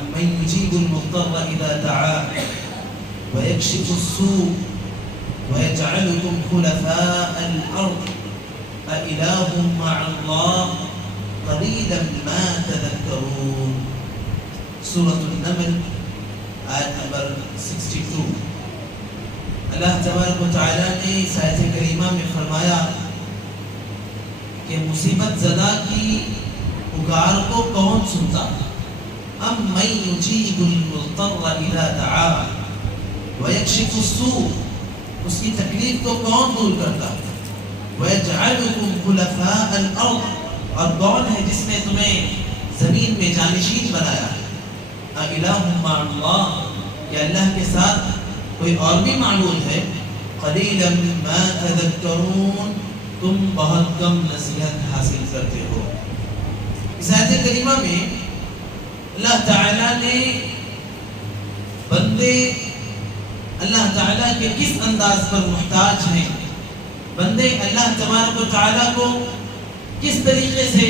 أَمَّنْ يُجِيبُ الْمُضْطَرَّ إِذَا دَعَاهُ وَيَكْشِفُ السُّوءَ وَيَجْعَلُكُمْ خُلَفَاءَ الْأَرْضِ أَإِلَٰهٌ مَّعَ اللَّهِ قَلِيلًا مَا تَذَكَّرُونَ. سورۃ النمل آیت نمبر 62. اللہ تبارک و تعالیٰ نے اس آیت کریمہ میں فرمایا کہ مصیبت زدہ کی پکار کو کون سنتا ہے؟ أَمَّن يُجِيبُ الْمُضْطَرَّ إِذَا دَعَاهُ وَيَكْشِفُ السُّوءَ، اس کی تکلیف کو کون دور کرتا ہے؟ وَيَجْعَلُكُمْ خُلَفَاءَ الْأَرْضِ، اور کون ہے جس نے تمہیں زمین میں جانشین بنایا ہے؟ أَإِلَٰهٌ مَّعَ اللَّهِ، کہ اللہ کے ساتھ کوئی اور بھی معلوم ہے؟ قَلِيلًا مَا تَذَكَّرُونَ، تم بہت کم نصیحت حاصل کرتے ہو۔ اس آیت کریمہ میں اللہ تعالیٰ نے بندے اللہ تعالیٰ کے کس انداز پر محتاج ہیں، بندے اللہ تبارک و تعالیٰ کو کس طریقے سے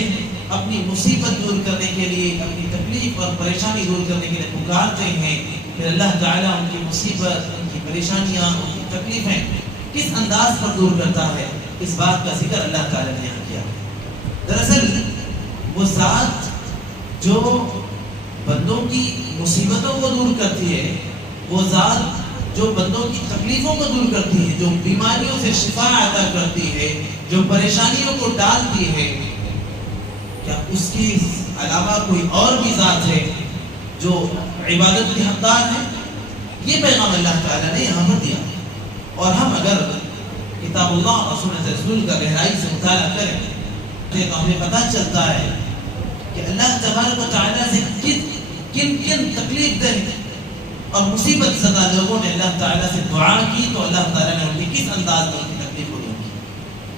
اپنی مصیبت دور کرنے کے لیے، اپنی تکلیف اور پریشانی دور کرنے کے لیے پکارتے ہیں، پھر اللہ تعالیٰ ان کی مصیبت، ان کی پریشانیاں، ان کی تکلیفیں کس انداز پر دور کرتا ہے، اس بات کا ذکر اللہ تعالیٰ نے یہاں کیا۔ دراصل وہ ذات جو بندوں کی مصیبتوں کو دور کرتی ہے، وہ ذات جو بندوں کی تکلیفوں کو دور کرتی ہے، جو بیماریوں سے شفا عطا کرتی ہے، جو پریشانیوں کو ٹالتی ہے، کیا اس کے علاوہ کوئی اور بھی ذات ہے جو عبادت کی حقدار ہے؟ یہ پیغام اللہ تعالیٰ نے یہاں پر دیا، اور ہم اگر کتاب اللہ اور سنت رسول کا گہرائی سے مطالعہ کریں تو ہمیں پتہ چلتا ہے کہ اللہ تبارک و تعالیٰ سے کن کن تکلیف دہ اور مصیبت زدہ لوگوں نے اللہ تعالیٰ سے دعا کی تو اللہ تعالیٰ نے ان کی کس انداز میں ان کی تکلیف کو دور کی۔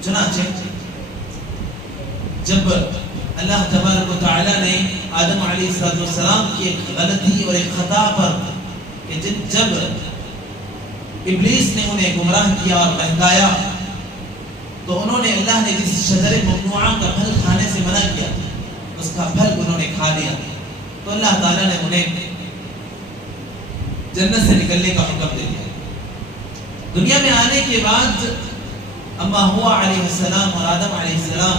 چنانچہ جب اللہ تبارک و تعالیٰ نے آدم علیہ السلام کی ایک غلطی اور ایک خطا پر کہ جب ابلیس نے انہیں گمراہ کیا اور بہکایا تو انہوں نے اللہ نے جس شجر ممنوعہ کا پھل کھانے سے منع کیا اس کا پھل انہوں نے کھا لیا، تو اللہ تعالیٰ نے انہیں جنت سے نکلنے کا حکم دے دیا۔ دنیا میں آنے کے بعد اما ہوا علیہ السلام اور آدم علیہ السلام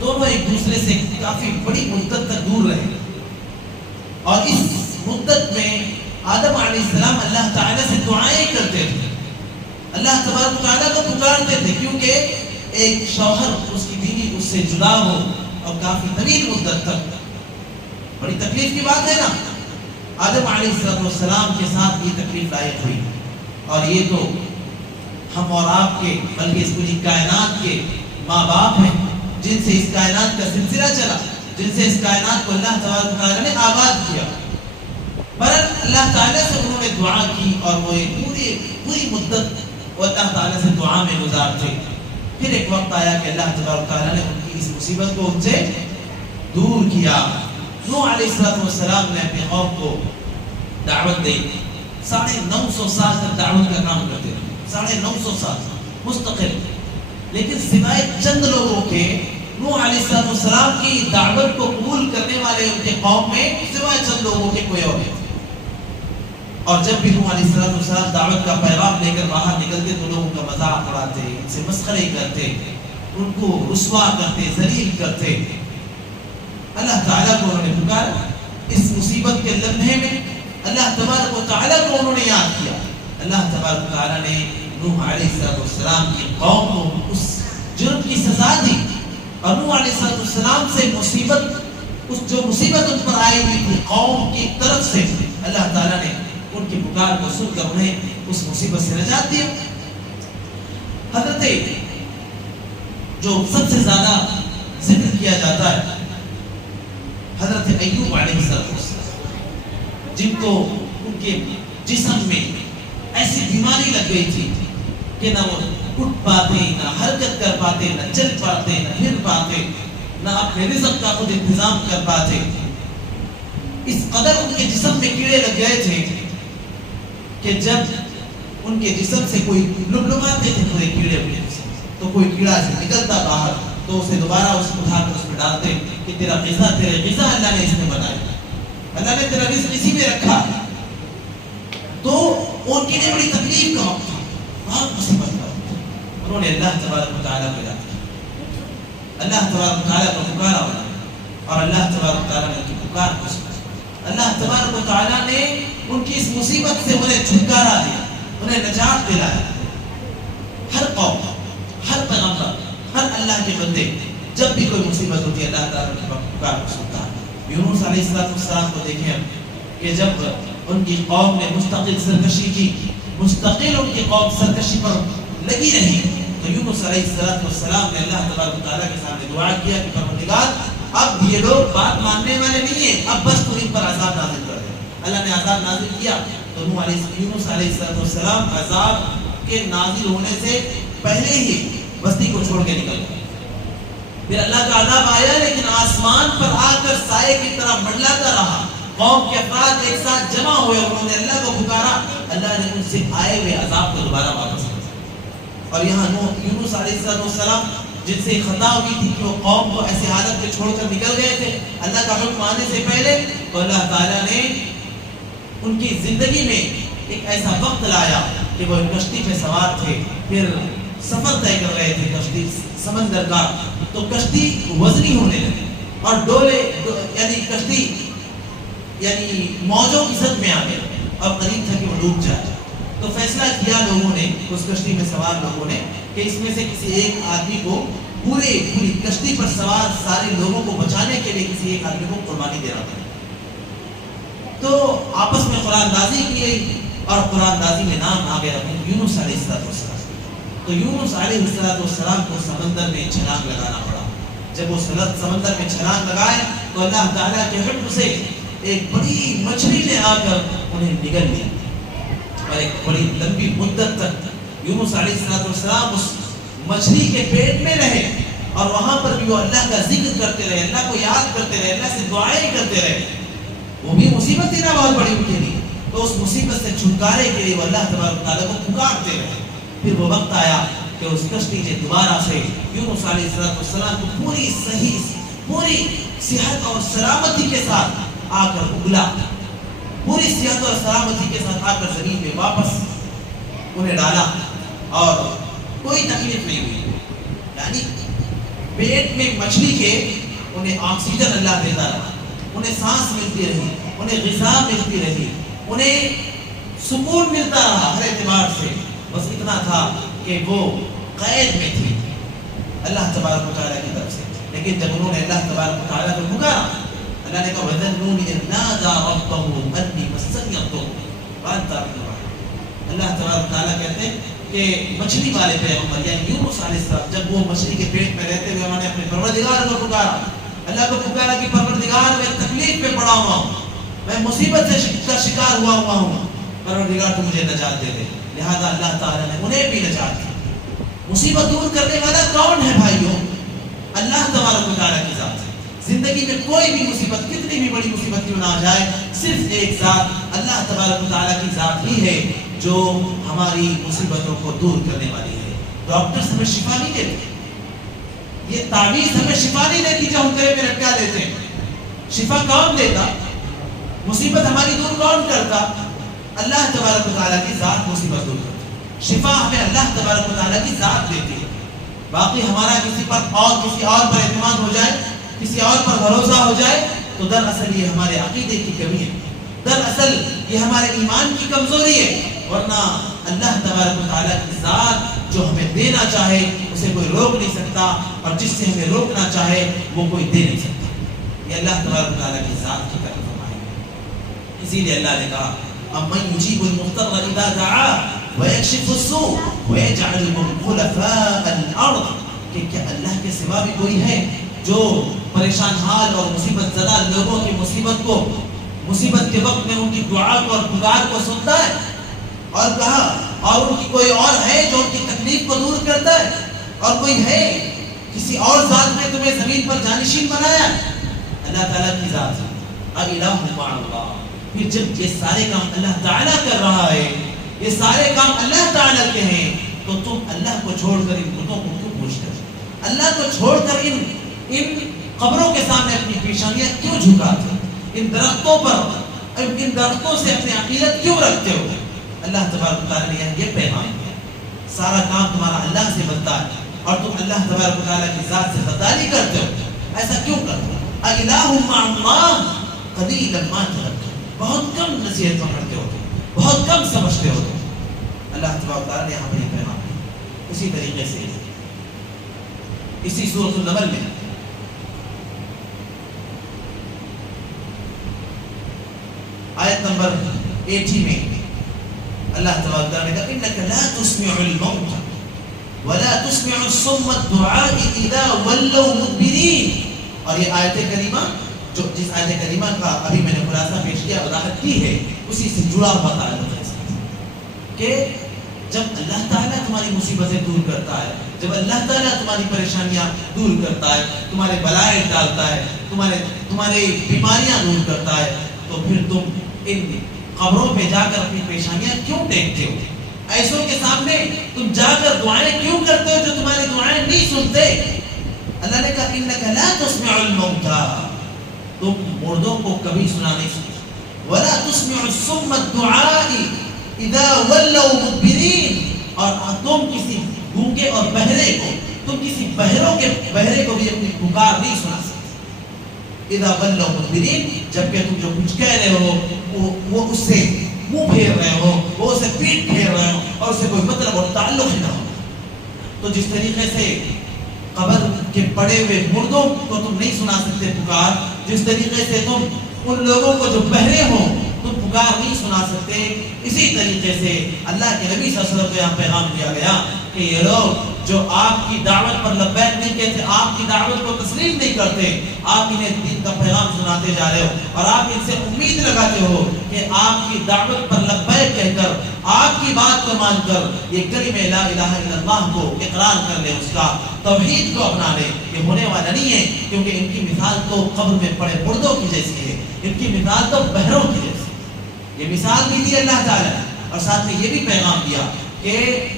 دونوں ایک دوسرے سے کافی بڑی مدت تک دور رہے، اور اس مدت میں آدم علیہ السلام اللہ تعالیٰ سے دعائیں کرتے تھے، اللہ تبارک و تعالیٰ کو پکارتے تھے، کیونکہ ایک شوہر اس کی بیوی اس سے جدا ہو اور کافی طویل مدت تک، بڑی تکلیف کی بات ہے نا۔ آدم علیہ السلام کے ساتھ یہ تکلیف لائق ہوئی، اور یہ تو ہم اور آپ کے بلکہ اس پوری کائنات کے ماں باپ ہیں، جن سے اس کائنات کا سلسلہ چلا، جن سے اس کائنات کو اللہ تبارک و تعالیٰ نے آباد کیا۔ پر اللہ تعالیٰ سے انہوں نے دعا کی اور وہ پوری مدت وہ اللہ تعالیٰ سے دعا میں گزارتے۔ پھر ایک وقت آیا کہ اللہ تبارک و تعالیٰ نے ان کی اس مصیبت کو ان سے دور کیا۔ نوح علیہ السلام نے اپنے قوم کو دعوت دی، 950 سال تک دعوت کا کام کرتے رہے، 950 سال مستقل، لیکن سوائے چند لوگوں کے نوح علیہ السلام کی دعوت کو قبول کرنے والے ان کے قوم میں سوائے چند لوگوں کے کوئی اور نہیں۔ اور جب بھی نوح علیہ السلام دعوت کا پیغام لے کر باہر نکلتے تو لوگوں کا مذاق اڑاتے، ان سے مسخرے کرتے، ان کو رسوا کرتے، ذلیل کرتے۔ اللہ تعالیٰ کو انہوں نے پکارا، اس مصیبت کے لمحے میں اللہ تبارک و تعالیٰ کو انہوں نے یاد کیا۔ اللہ تبارک و تعالیٰ نے نوح علیہ السلام کی قوم کو اس جرم کی سزا دی، اور نوح علیہ السلام سے جو مصیبت ان پر آئی ہوئی تھی قوم کی طرف سے، اللہ تعالیٰ نے ان کی پکار کو سن کر انہیں اس مصیبت سے نجات دیا۔ حضرت جو سب سے زیادہ ذکر کیا جاتا ہے حضرت ایوب علیہ السلام، جن کو ان کے جسم میں ایسی بیماری لگ گئی تھی کہ نہ وہ اٹھ پاتے، نہ حرکت کر پاتے، نہ چل پاتے، نہ پھر پاتے، نہ اپنے رزق کا خود انتظام کر پاتے۔ اس قدر ان کے جسم میں کیڑے لگ گئے تھے کہ جب ان کے جسم سے کوئی لملماتے تھے پورے کیڑے ہوئے تو کوئی کیڑا سے نکلتا باہر تو اسے دوبارہ اس کو اٹھا کر اس میں ڈالتے کہ تیرا غذا اللہ نے اس میں بنایا۔ اللہ نے تیرا رزق اسی میں رکھا. تو ان کے لیے بڑی تکلیف کا وقت تھا, بہت مصیبت کا وقت. انہوں نے اللہ تبارک و تعالیٰ کو یاد کیا, اللہ تبارک و تعالیٰ کو پکارا اور اللہ تبارک و تعالیٰ نے ان کی پکار کو سنا. اللہ تبارک و تعالیٰ نے ان کی اس مصیبت سے انہیں چھٹکارا دیا, انہیں نجات دلایا. ہر قوم, ہر پیغمبر, ہر اللہ کے بندے جب بھی کوئی مصیبت ہوتی ہے اللہ تعالیٰ کی پکار کو سنتا ہے. یونس علیہ السلام کو دیکھیں ہم کہ جب ان کی قوم نے مستقل سرکشی کی, مستقل ان کی قوم سرکشی پر لگی رہی, تو یونس علیہ السلام نے اللہ تبارک و تعالیٰ کے سامنے دعا کیا کہ پروردگار اب یہ لوگ بات ماننے والے نہیں ہیں, اب بس تو ان پر عذاب نازل کر دے. اللہ نے عذاب نازل کیا تو یونس علیہ السلام عذاب کے نازل ہونے سے پہلے ہی بستی کو چھوڑ کے نکل گئے. پھر اللہ کا عذاب آیا لیکن آسمان پر آ کر سائے کی طرح منڈلاتا رہا. قوم کے افراد ایک ساتھ جمع ہوئے, انہوں نے اللہ کو پکارا, اللہ نے ان سے آئے ہوئے عذاب کو دوبارہ واپس کر دیا. اور یہاں یونس علیہ السلام جن سے خطا ہوئی تھی کہ وہ قوم کو ایسے حالت میں چھوڑ کر نکل گئے تھے اللہ کا حکم آنے سے پہلے, تو اللہ تعالیٰ نے ان کی زندگی میں ایک ایسا وقت لایا کہ وہ کشتی پہ سوار تھے, پھر سفر طے کر رہے تھے کشتی سمندر کا, تو کشتی وزنی ہونے لگی اور ڈولے یعنی کشتی یعنی موجوں کی زد میں آ گئے اور قریب تھا کہ وہ ڈوب جائے. تو فیصلہ کیا لوگوں نے, اس کشتی میں سوار لوگوں نے, کہ اس میں سے کسی ایک آدمی کو پوری کشتی پر سوار سارے لوگوں کو بچانے کے لیے کسی ایک آدمی کو قربانی دینا پڑے. تو آپس میں قرآن اندازی کی اور قرآن اندازی میں نام آ گیا یونس علیہ السلام. تو یونس علیہ السلام کو سمندر میں چھلانگ لگانا پڑا. جب وہ سمندر میں چھلانگ لگائے تو اللہ تعالیٰ کے حکم سے ایک بڑی مچھلی نے آ کر انہیں نگل لیا, اور ایک بڑی لمبی مدت تک یونس علیہ السلام اس مچھلی کے پیٹ میں رہے, اور وہاں پر بھی وہ اللہ کا ذکر کرتے رہے, اللہ کو یاد کرتے رہے, اللہ سے دعائیں کرتے رہے. وہ بھی مصیبت تھی نا بہت بڑی ان کے لیے, تو اس مصیبت سے چھٹکارے کے لیے وہ اللہ تبارک و تعالیٰ کو پکارتے رہے. پھر وہ وقت آیا کہ اس کشتی نے دوبارہ سے یونس علیہ السلام کو پوری صحت اور سلامتی کے ساتھ آ کر اگلا, پوری صحت اور سلامتی کے ساتھ آ کر زمین میں واپس انہیں ڈالا, اور کوئی تکلیف نہیں ہوئی. یعنی پیٹ میں مچھلی کے انہیں آکسیجن اللہ دیتا رہا, انہیں سانس ملتی رہی, انہیں غذا ملتی رہی, انہیں سکون ملتا رہا ہر اعتبار سے. بس اتنا تھا کہ وہ قید میں تھی اللہ تبارک و تعالیٰ کی طرف سے. لیکن جب انہوں نے اللہ تبارک و تعالیٰ کو پکارا, اللہ نے کہا وَذَنُّونِ إِذْ نَادَىٰ رَبَّهُ أَنِّي مَسَّنِيَ الضُّرُّ وَأَنْتَ أَرْحَمُ الرَّاحِمِينَ. اللہ تبارک و تعالیٰ کہتے ہیں کہ مچھلی والے پیغمبر یعنی یونس علیہ السلام جب وہ مچھلی کے پیٹ میں رہتے ہوئے انہوں نے اپنے پروردگار کو پکارا, اللہ کو پکارا کہ پروردگار میں تکلیف میں پڑا ہوا ہوں, میں مصیبت سے شکار ہوا ہوں, پروردگار تو مجھے نجات دے دے. لہذا اللہ تعالیٰ نے انہیں بھی نجات دی. مصیبت دور کرنے والا کون ہے بھائیوں؟ اللہ تبارک و تعالیٰ کی ذات ہے. زندگی میں کوئی بھی مصیبت کتنی بھی بڑی مصیبت کیوں نہ آ جائے, صرف ایک ذات اللہ تبارک و تعالیٰ کی ذات ہی ہے جو ہماری مصیبتوں کو دور کرنے والی ہے. ڈاکٹرز ہمیں شفا نہیں دیتے, یہ تعویذ ہمیں شفا نہیں دیتی جو ہم گلے میں لٹکا دیتے ہیں. شفا کون دیتا, مصیبت ہماری دور کون کرتا؟ اللہ تبارک و تعالیٰ کی ذات مصیبت دور کرتی. شفا ہمیں اللہ تبارک و تعالیٰ کی ذات دیتی ہے. باقی ہمارا کسی اور پر اعتماد ہو جائے, کسی اور پر بھروسہ ہو جائے, تو دراصل یہ ہمارے عقیدے کی کمی ہے, دراصل یہ ہمارے ایمان کی کمزوری ہے. ورنہ اللہ تبارک و تعالیٰ کی ذات جو ہمیں دینا چاہے اسے کوئی روک نہیں سکتا, اور جس سے ہمیں روکنا چاہے وہ کوئی دے نہیں سکتا. یہ اللہ تبارک و تعالیٰ کی ذات کی طرف فرمائی ہے. اسی لیے اللہ نے کہا أَمَّنْ يُجِيبُ الْمُضْطَرَّ إِذَا دَعَاهُ وَيَكْشِفُ السُّوءَ وَيَجْعَلُكُمْ خُلَفَاءَ الْأَرْضِ. کہ کیا اللہ کے سوا بھی کوئی ہے جو پریشان حال اور مصیبت زدہ لوگوں کی مصیبت کے وقت میں ان کی دعا کو اور پکار کو سنتا ہے؟ اور کہا اور ان کی کوئی اور ہے جو ان کی تکلیف کو دور کرتا ہے؟ اور کوئی ہے کسی اور ذات نے تمہیں زمین پر جانشین بنایا؟ اللہ تعالیٰ کی ذات ہے. الہ مع اللہ. پھر جب یہ سارے کام اللہ تعالیٰ کر رہا ہے, یہ سارے کام اللہ تعالیٰ کے ہیں, تو تم اللہ کو چھوڑ کر ان بتوں کو کیوں پوچھتے ہو؟ اللہ کو چھوڑ کر ان قبروں کے سامنے اپنی پیشانیاں کیوں جھکاتے ہو؟ ان درختوں پر، ان درختوں سے اپنی عقیدت کیوں رکھتے ہو؟ اللہ تبارک و تعالیٰ نے یہ پیغام دیا، سارا کام تمہارا اللہ سے بنتا ہے اور تم اللہ تبارک و تعالیٰ کی ذات سے غداری کرتے ہو، ایسا کیوں کرتے ہو؟ الہ مع اللہ قلیلا ما تذکرون، بہت کم نصیحت پکڑتے ہو، بہت کم سمجھتے ہو۔ اللہ تبارک و تعالیٰ نے یہاں پر یہ پیغام دیا۔ اسی طریقے سے اسی سورۃ النمل میں آیت نمبر 80 میں اللہ تبارک و تعالیٰ نے کہا انک لا تسمع الموت ولا تسمع الصم الدعاء اذا ولوا مدبرین۔ اور یہ آیت کریمہ جو جس آیت کریمہ کا ابھی میں نے خلاصہ پیش کیا، وضاحت کی ہے، اسی سے جڑا ہوا تعلق ہے کہ جب اللہ تعالیٰ تمہاری مصیبتیں دور کرتا ہے، جب اللہ تعالیٰ تمہاری پریشانیاں دور کرتا ہے، تمہارے بلائے ٹالتا ہے، تمہارے بیماریاں دور کرتا ہے، تو پھر تم ان قبروں پہ جا کر اپنی پریشانیاں کیوں دیکھتے ہو؟ ایسوں کے سامنے تم جا کر دعائیں کیوں کرتے ہو جو تمہاری دعائیں نہیں سنتے؟ اللہ نے کہا انک لا تسمع الموتى، تم مردوں کو کبھی سنا نہیں سکتے، ولا تسمع الصم الدعاء اذا ولوا مدبرین، اور تم کسی گونگے اور بہرے کو، تم کسی بہرے کو بھی اپنی پکار نہیں سنا سکتے۔ اذا ولوا مدبرین، جبکہ تم جو کچھ کہہ رہے ہو وہ اس سے منہ پھیر رہے ہو، وہ اسے پیٹ پھیر رہے ہو اور اسے کوئی مطلب اور تعلق نہ ہو۔ تو جس طریقے سے قبر کے پڑے ہوئے مردوں کو تم نہیں سنا سکتے پکار، جس طریقے سے تم ان لوگوں کو جو بہرے ہوں تم پکار نہیں سنا سکتے، اسی طریقے سے اللہ کے نبی صلی اللہ علیہ وسلم کو یہاں پیغام دیا گیا کہ یہ لوگ جو آپ کی دعوت پر لبیک نہیں کہتے، آپ کی دعوت کو تسلیم نہیں کرتے، آپ انہیں دین کا پیغام سناتے جا رہے ہو اور آپ ان سے امید لگاتے ہو کہ آپ کی دعوت پر لبیک کہہ کر، آپ کی بات کو مان کر یہ کلمہ لا الہ الا اللہ کو اقرار کر لیں، اس کا توحید کو اپنا لیں۔ یہ ہونے والا نہیں ہے، کیونکہ ان کی مثال تو قبر میں پڑے مردوں کی جیسی ہے، ان کی مثال تو بہروں کی جیسی ہے۔ یہ مثال بھی دی اللہ تعالیٰ نے، اور ساتھ میں یہ بھی پیغام دیا کہ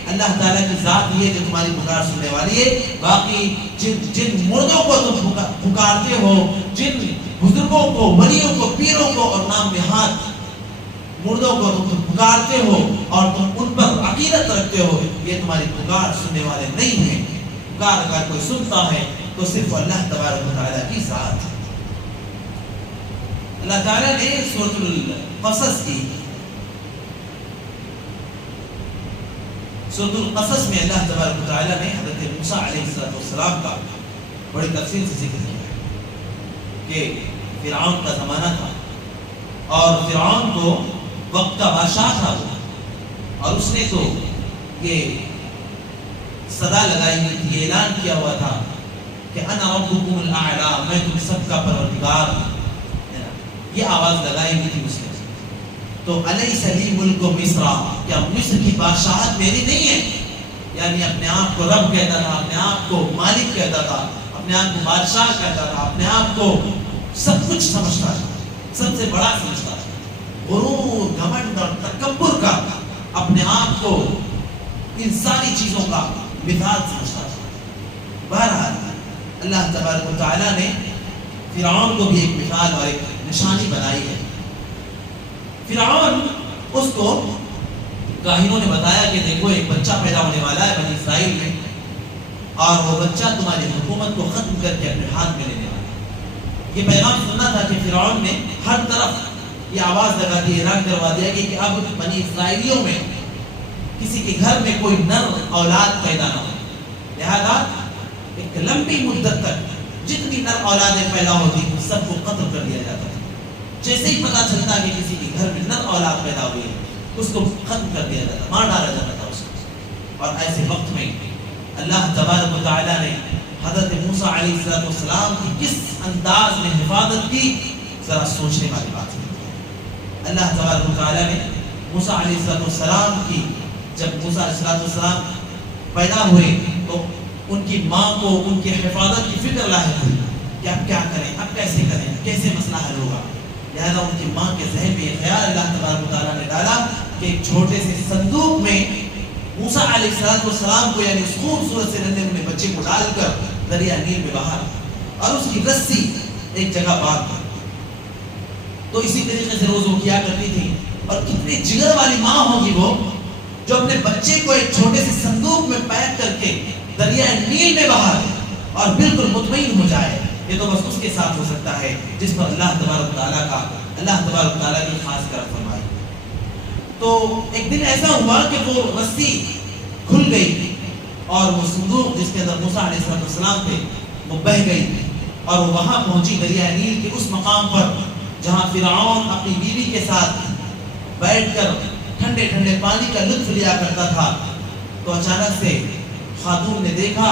اللہ تعالیٰ کی ذات یہ جو تمہاری پکار سننے والی ہے، باقی جن مردوں کو تم پکارتے ہو، جن بزرگوں کو، ولیوں کو، پیروں کو اور نام نہاد مردوں کو تم پکارتے ہو اور تم ان پر عقیدت رکھتے ہو، یہ تمہاری پکار سننے والے نہیں ہیں۔ پکار اگر کوئی سنتا ہے تو صرف اللہ تبارک و تعالیٰ کی ذات۔ اللہ تعالیٰ نے سورۃ القصص کی، سورۃ القصص میں اللہ تبارک و تعالیٰ نے حضرت موسیٰ علیہ السلام کا بڑی تفصیل سے ذکر کیا ہے کہ فرعون کا زمانہ تھا اور فرعون کو وقت کا بادشاہ تھا وہ، اور اس نے تو یہ صدا لگائی ہوئی تھی، اعلان کیا ہوا تھا کہ انا ربکم الاعلی، میں تم سب کا پروردگار ہوں، یہ آواز لگائی ہوئی تھی اس نے۔ تو الیس لی ملک مصر، کیا مصر کی بادشاہت میری نہیں ہے؟ یعنی اپنے آپ کو رب کہتا تھا، اپنے آپ کو مالک کہتا تھا، اپنے آپ کو بادشاہ کہتا تھا، اپنے آپ کو سب کچھ سمجھتا تھا، سب سے بڑا سمجھتا تھا، غرور، گھمنڈ اور تکبر کا اپنے آپ کو ان ساری چیزوں کا مثال سمجھتا تھا۔ بہرحال اللہ تبارک و تعالیٰ نے فرعون کو بھی ایک مثال اور ایک نشانی بنائی ہے۔ فرعون، اس کو کاہنوں نے بتایا کہ دیکھو ایک بچہ پیدا ہونے والا ہے بنی اسرائیل میں، اور وہ بچہ تمہاری حکومت کو ختم کر کے اپنے ہاتھ میں لینے والا ہے۔ یہ پیغام سننا تھا کہ فرعون نے ہر طرف یہ آواز لگا دی، اعلان کروا دیا کہ اب بنی اسرائیلیوں میں کسی کے گھر میں کوئی نر اولاد پیدا نہ ہو، لہذا ایک لمبی مدت تک جتنی نر اولادیں پیدا ہوتی سب کو قتل کر دیا جاتا تھا۔ جیسے ہی پتا چلتا کہ کسی کے گھر میں نر اولاد پیدا ہوئی ہے اس کو ختم کر دیا جاتا، مار ڈالا جاتا تھا اس کو۔ اور ایسے وقت میں اللہ تبارک و تعالیٰ نے حضرت موسیٰ علیہ السلام کی کس انداز میں حفاظت کی، ذرا سوچنے والی بات ہے۔ اللہ تبارک و تعالیٰ نے موسیٰ علیہ السلام کی، جب موسیٰ علیہ السلام پیدا ہوئے تو ان کی ماں کو ان کی حفاظت کی فکر لاحق ہوئی کہ اب کیا کریں، اب کیسے کریں، کیسے مسئلہ حل ہوگا۔ لہذا ان کی ماں کے ذہن میں یہ خیال اللہ تبارک و تعالیٰ نے ڈالا کہ ایک چھوٹے سے صندوق میں موسیٰ علیہ السلام کو، یعنی اس خوبصورت سے ننھے منھے بچے کو ڈال کر دریا نیل میں باہر، اور اس کی رسی ایک جگہ باندھ کر تو اسی طریقے سے روز وہ کیا کرتی تھی. اور کتنی جگر والی ماں ہوگی وہ جو اپنے بچے کو ایک چھوٹے سے صندوق میں پیک کر کے دریائے نیل میں بہا دے اور بالکل مطمئن ہو جائے. یہ تو بس اس کے ساتھ ہو سکتا ہے جس پر اللہ تبارک تعالیٰ کی خاص کرم فرمائے. تو ایک دن ایسا ہوا کہ وہ رسی کھل گئی اور وہ صندوق جس کے اندر موسیٰ علیہ السلام تھے وہ بہہ گئی اور وہ وہاں پہنچی دریائے نیل کے اس مقام پر جہاں فرعون اپنی بیوی کے ساتھ بیٹھ کر ٹھنڈے ٹھنڈے پانی کا لطف لیا کرتا تھا. تو اچانک سے خاتون نے دیکھا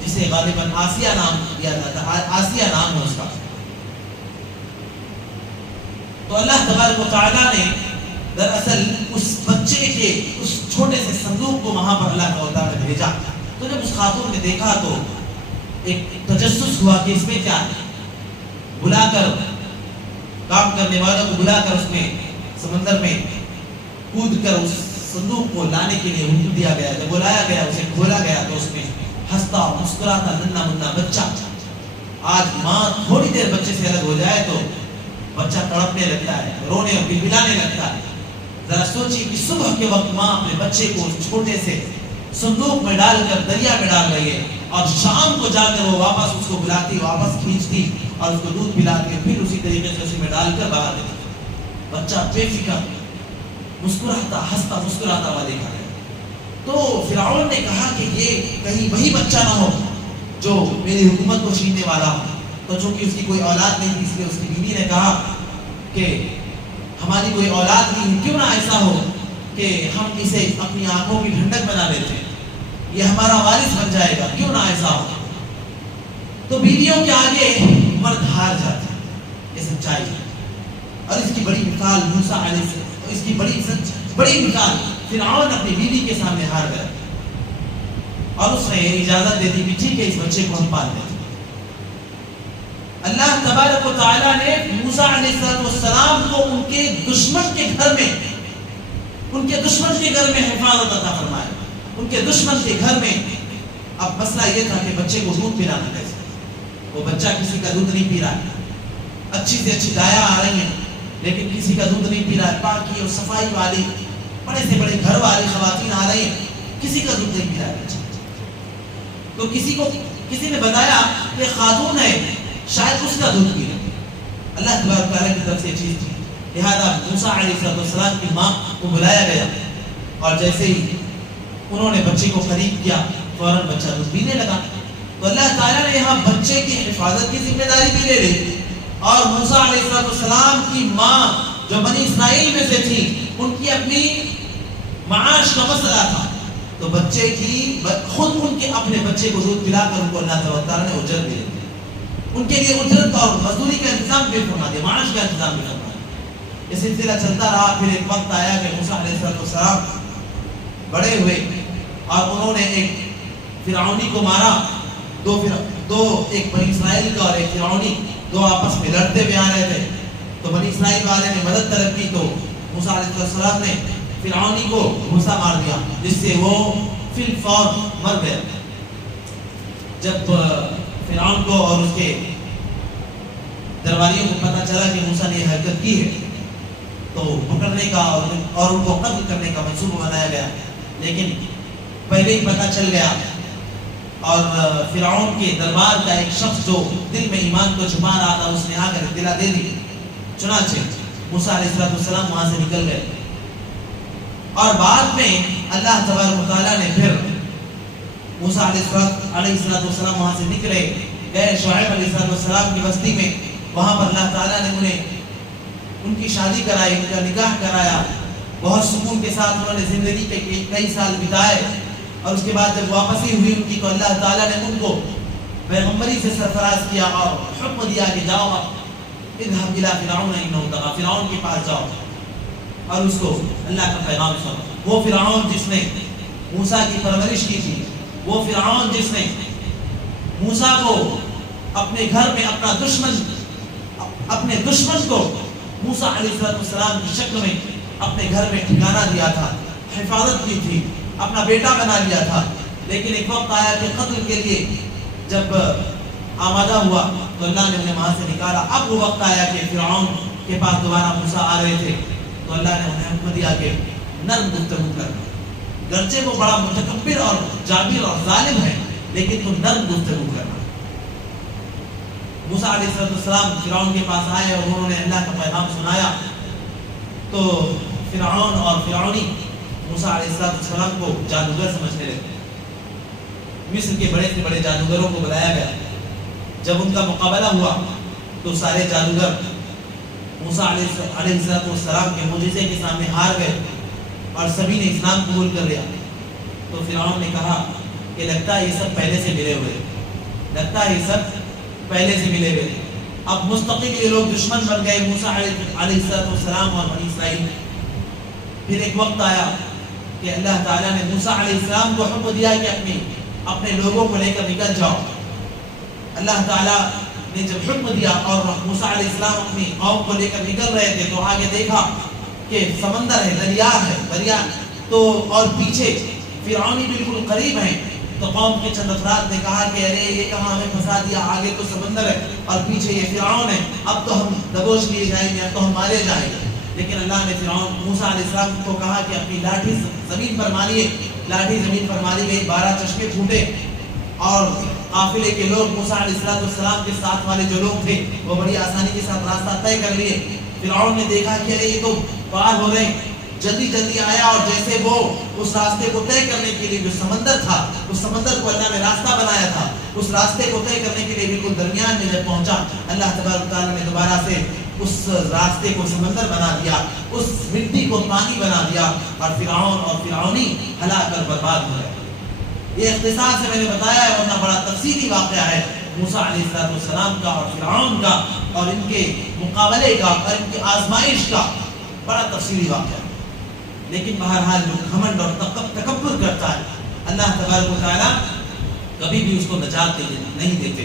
جسے غالباً آسیہ نام دیا جاتا ہے، آسیہ نام ہے اس کا. تو اللہ تبارک و تعالیٰ نے دراصل اس بچے کے اس چھوٹے سے صندوق کو وہاں پر اللہ تعالیٰ نے بھیجا. تو جب اس خاتون نے دیکھا تو ایک تجسس ہوا کہ اس میں کیا ہے. بلا کر کام کرنے والوں کو بلا کر اس میں سمندر میں کود کر اس صندوق کو لانے کے لیے حکم دیا گیا. جب بلایا گیا اسے کھولا گیا تو اس میں ہنستا مسکراتا ننھا منھا بچہ. آج ماں تھوڑی دیر بچے سے الگ ہو جائے تو بچہ تڑپنے لگتا ہے، رونے اور بلبلانے لگتا ہے. ذرا سوچیے کہ صبح کے وقت ماں اپنے بچے کو چھوٹے سے صندوق میں ڈال کر دریا میں ڈال رہی ہے اور شام کو جا کر وہ واپس اس کو بلاتی، واپس کھینچتی اور اس کو دودھ پلاتی ہے، پھر اسی طریقے سے اسی میں ڈال کر بہا دیتی. بچہ بے فکر مسکراتا ہنستا مسکراتا ہوا دیکھا گیا. تو فرعون نے کہا کہ یہ کہیں وہی بچہ نہ ہو جو میری حکومت کو چھیننے والا ہو. تو چونکہ اس کی کوئی اولاد نہیں تھی اس لیے اس کی بیوی نے کہا کہ ہماری کوئی اولاد نہیں، کیوں نہ ایسا ہو کہ ہم اسے اپنی آنکھوں کی ٹھنڈک بنا لیتے ہیں، یہ ہمارا وارث بن جائے گا، کیوں نہ ایسا ہو. تو بیویوں کے آگے مرد ہار جاتے ہیں، یہ سچائی ہے. اور اس کی بڑی مثال موسیٰ علیہ السلام، اس کی بڑی مثال فرعون اپنی بیوی کے سامنے ہار گیا اور اس نے اجازت دے دی کہ ٹھیک ہے اس بچے کو ہم پال لیں. اللہ تبارک و تعالیٰ نے موسیٰ علیہ السلام کو ان کے دشمن کے گھر میں حفاظت عطا فرمایا. ان کے دشمن کے گھر میں. اب مسئلہ یہ تھا کہ بچے کو دودھ پلانا کیسے. وہ بچہ کسی کا دودھ نہیں پی رہا ہے، اچھی سے اچھی دایا آ رہی ہیں لیکن کسی کا دودھ نہیں پی رہا ہے. پاکی اور صفائی والی بڑے سے بڑے گھر والی خواتین آ رہی ہیں، کسی کا دودھ نہیں پی رہا ہے بچہ. تو کسی نے بتایا کہ خاتون ہے شاید اس کا دودھ پی رہا ہے. اللہ تبارک تعالیٰ کی طرف سے چیز تھی. لہذا موسیٰ علیہ السلام کی ماں کو بلایا گیا اور جیسے ہی انہوں نے بچے کو قریب کیا فوراً بچہ دودھ پینے لگا. تو اللہ تعالیٰ نے یہاں بچے کی حفاظت کی ذمہ داری بھی لے لی. اور موسیٰ علیہ السلام کی ماں جو بنی اسرائیل میں سے تھی ان کی اپنی معاش کا مسئلہ تھا. تو بچے کی خود ان کے اپنے بچے کو دودھ پلا کر ان کو اللہ تعالیٰ نے اجرت بھی دی. ان کے لیے اجرت اور مزدوری کا انتظام بھی فرما دیا، معاش کا انتظام بھی فرما دیا. یہ سلسلہ چلتا رہا. پھر ایک وقت آیا کہ موسیٰ علیہ السلام بڑے ہوئے اور انہوں نے ایک فرعونی کو مارا. دو ایک بنی اسرائیل کا اور ایک فرعونی دو آپس میں لڑتے ہوئے آ رہے تھے. تو بنی اسرائیل والے نے مدد طلب کی تو موسیٰ علیہ السلام نے فرعونی کو گھوسا مار دیا جس سے وہ فی الفور مر گیا. جب فرعون کو اور اس کے درباریوں کو پتہ چلا کہ موسیٰ نے یہ حرکت کی ہے تو پکڑنے کا اور ان کو قتل کرنے کا منصوبہ بنایا گیا. لیکن پہلے ہی پتہ چل گیا اور فرعون کے دربار کا ایک شخص جو دل میں ایمان کو چھپا رہا تھا اس نے آ کر اطلاع دے دی. چنانچہ موسیٰ علیہ السلام وہاں سے نکل گئے اور بعد میں اللہ تبارک و تعالیٰ نے پھر موسیٰ علیہ السلام وہاں سے نکلے گئے شعیب علیہ السلام کی بستی میں. وہاں پر اللہ تعالیٰ نے ان کی شادی کرائی، ان کا نکاح کرایا. بہت سکون کے ساتھ انہوں نے زندگی کے کئی سال بتائے اور اس کے بعد جب واپسی ہوئی ان کی تو اللہ تعالیٰ نے ان کو پیغمبری سے سرفراز کیا اور حکم دیا کہ جاؤ اذهب الى فرعون انه طغى، فرعون کے پاس جاؤ اور اس کو اللہ کا پیغام سناؤ. وہ فرعون جس نے موسیٰ کی پرورش کی تھی، وہ فرعون جس نے موسیٰ کو اپنے گھر میں اپنے دشمن کو موسیٰ علیہ السلام کی شکل میں اپنے گھر میں ٹھکانہ دیا تھا، حفاظت کی تھی، اپنا بیٹا بنا لیا تھا. لیکن ایک وقت آیا کہ قتل کے لیے جب آمادہ ہوا تو اللہ نے انہیں وہاں سے نکالا. اب وہ وقت آیا کہ فرعون کے پاس دوبارہ موسیٰ آ رہے تھے تو اللہ نے انہیں حکم دیا کہ نرم گفتگو کرنا، گرچہ وہ بڑا متکبر اور جابر اور ظالم ہے لیکن تم نرم گفتگو کرنا۔ موسیٰ علیہ السلام فرعون کے پاس آئے اور انہوں نے اللہ کا پیغام سنایا تو فرعون اور فرعونی موسیٰ علیہ السلام کو جادوگر سمجھنے لگے۔ مصر کے بڑے سے بڑے جادوگروں کو بلایا گیا، جب ان کا مقابلہ ہوا تو سارے جادوگر موسیٰ علیہ السلام کے معجزے کے سامنے ہار گئے اور سبھی نے اسلام قبول کر لیا۔ تو فرعون نے کہا کہ لگتا ہے یہ سب پہلے سے ملے ہوئے، لگتا ہے یہ سب پہلے سے ملے ہوئے۔ اب مستقل یہ لوگ دشمن بن گئے موسیٰ علیہ السلام اور بنی اسرائیل۔ پھر ایک وقت آیا کہ اللہ تعالیٰ نے موسیٰ علیہ السلام کو حکم دیا کہ اپنے لوگوں کو لے کر نکل جاؤ۔ اللہ تعالیٰ نے جب حکم دیا اور موسیٰ علیہ السلام اپنی قوم کو لے کر نکل رہے تھے تو آگے دیکھا کہ سمندر ہے، دریا تو اور پیچھے فرعونی بالکل قریب ہیں۔ تو قوم کے چند افراد نے کہا کہ ارے یہ کہاں ہمیں پھنسا دیا، آگے تو سمندر ہے اور پیچھے یہ فرعون ہے، اب تو ہم دبوچ لیے جائیں گے، اب تو ہم مارے جائیں گے۔ لیکن اللہ نے موسیٰ علیہ السلام کو کہا کہ اپنی لاٹھی زمین پر ماریے۔ لاٹھی زمین پر ماری گئی، 12 چشمے پھوٹے اور قافلے کے لوگ موسیٰ علیہ السلام کے ساتھ والے جو لوگ تھے وہ بڑی آسانی کے ساتھ راستہ طے کر لیے۔ فرعون نے دیکھا کہ ارے یہ تو پار ہو رہے ہیں، جلدی آیا اور جیسے وہ اس راستے کو طے کرنے کے لیے جو سمندر تھا، اس سمندر کو اللہ نے راستہ بنایا تھا، اس راستے کو طے کرنے کے لیے بالکل درمیان میں جب پہنچا، اللہ تبارک و تعالیٰ نے دوبارہ سے اس راستے کو سمندر بنا دیا، اس مٹی کو پانی بنا دیا اور فرعون اور فرعونی ہلاک کر برباد ہو گئے۔ یہ اختصار سے میں نے بتایا ہے، ورنہ بڑا تفصیلی واقعہ ہے موسیٰ علیہ السلام کا اور فرعون کا اور ان کے مقابلے کا اور ان کی آزمائش کا بڑا تفصیلی واقعہ ہے۔ لیکن بہرحال جو گھمنڈ اور تکبر کرتا ہے اللہ تبارک و تعالیٰ کبھی بھی اس کو نجات نہیں دیتے۔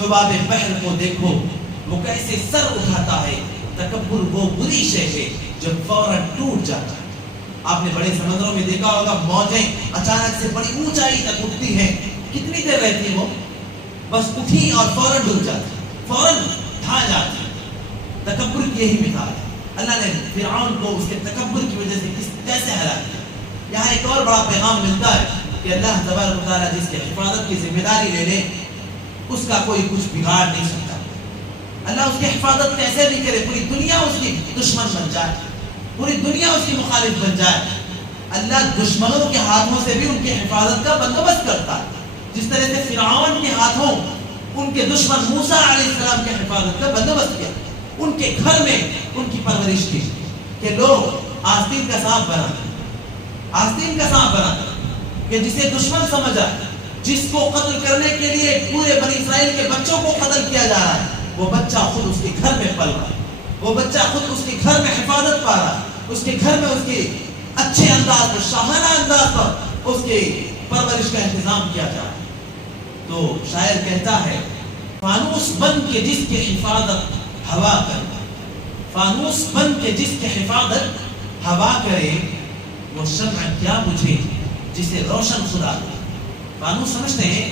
حباب بحر کو دیکھو وہ کیسے سر اٹھاتا ہے، تکبر وہ بری شے ہے جو فوراً ٹوٹ جاتا ہے۔ آپ نے بڑے سمندروں میں دیکھا ہوگا موجیں اچانک سے بڑی اونچائی تک اٹھتی ہیں، کتنی دیر رہتی ہیں وہ؟ بس اٹھی اور فوراً ڈوب جاتی، فوراً ڈھا جاتی۔ تکبر کی یہی مثال ہے۔ اللہ نے فرعون کو اس کے تکبر کی وجہ سے کیسے ہلاک کیا۔ یہاں ایک اور بڑا پیغام ملتا ہے کہ اللہ تبارک و تعالیٰ جس کی حفاظت کی ذمہ داری لے لے اس کا کوئی کچھ بگاڑ نہیں سکتا۔ اللہ اس کی حفاظت کیسے بھی کرے، پوری دنیا اس کی دشمن بن جائے، پوری دنیا اس کی مخالف بن جائے، اللہ دشمنوں کے ہاتھوں سے بھی ان کی حفاظت کا بندوبست کرتا ہے۔ جس طرح سے فرعون کے ہاتھوں ان کے دشمن موسیٰ علیہ السلام کی حفاظت کا بندوبست کیا، ان کے گھر میں ان کی پرورش کی کہ لوگ آستین کا سانپ بنا، آستین کا سانپ بنا کہ جسے دشمن سمجھا، جس کو قتل کرنے کے لیے پورے بنی اسرائیل کے بچوں کو قتل کیا جا رہا ہے، وہ بچہ خود اس کے گھر میں پل رہا ہے، وہ بچہ خود اس کے گھر میں حفاظت پا رہا ہے، اس کے گھر میں اس کے اچھے انداز پر، شاہانہ انداز پر اس کے پرورش کا انتظام کیا جا رہا ہے۔ تو شاعر کہتا ہے فانوس بن کے جس کی حفاظت ہوا کرے، فانوس بن کے جس کی حفاظت ہوا کرے، وہ شمع کیا بجھے جسے روشن خدا دے۔ فانوس سمجھتے ہیں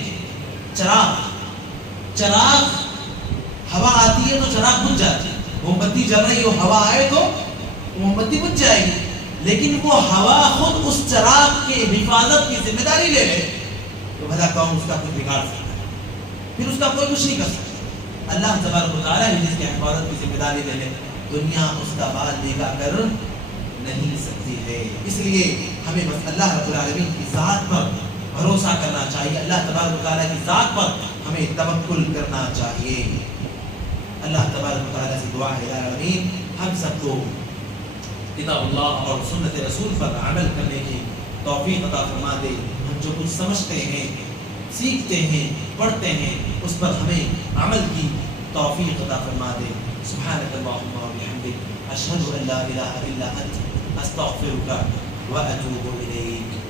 چراغ، چراغ ہوا آتی ہے تو چراغ بجھ جاتی ہے، موم بتی جل رہی ہو، ہوا آئے تو موم بتی بجھ جائے گی، لیکن وہ ہوا خود اس چراغ کی حفاظت کی ذمہ داری لے لے تو بھلا کون اس کا کچھ بگاڑ سکتا ہے، پھر اس کا کوئی کچھ نہیں کر سکتا۔ اللہ تبارک و تعالیٰ جس کی حفاظت کی ذمہ داری لے لے، دنیا اس کا بال دیکھا کر نہیں سکتی ہے۔ اس لیے ہمیں بس اللہ رب العالمین کی ذات پر بھروسہ کرنا چاہیے، اللہ تبارک و تعالیٰ کی ذات پر ہمیں توکل کرنا چاہیے۔ اللہ تبارک و تعالیٰ سے دعا ہے العالمین ہم سب کو کتاب اللہ اور سنت رسول پر عمل کرنے کی توفیق عطا فرما دے۔ ہم جو کچھ سمجھتے ہیں، سیکھتے ہیں، پڑھتے ہیں، اس پر ہمیں عمل کی توفیق عطا فرما دے۔ سبحانک اللہم و بحمدک، اشہد ان لا الہ الا انت، استغفرک و اتوب الیک۔